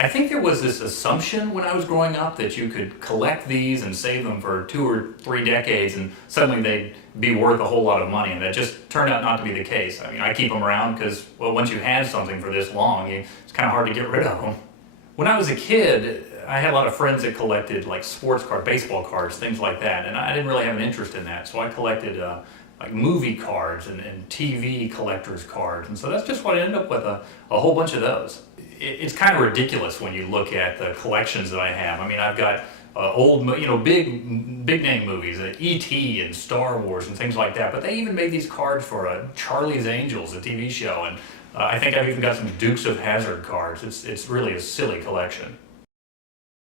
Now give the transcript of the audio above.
I think there was this assumption when I was growing up that you could collect these and save them for 2 or 3 decades and suddenly they'd be worth a whole lot of money. And that just turned out not to be the case. I mean, I keep them around because, well, once you have something for this long, it's kind of hard to get rid of them. When I was a kid, I had a lot of friends that collected like sports cards, baseball cards, things like that. And I didn't really have an interest in that. So I collected like movie cards and TV collector's cards. And so that's just what I ended up with, a whole bunch of those. It's kind of ridiculous when you look at the collections that I have. I mean, I've got old, big name movies, E.T. and Star Wars and things like that. But they even made these cards for Charlie's Angels, a TV show, and I think I've even got some Dukes of Hazzard cards. It's really a silly collection.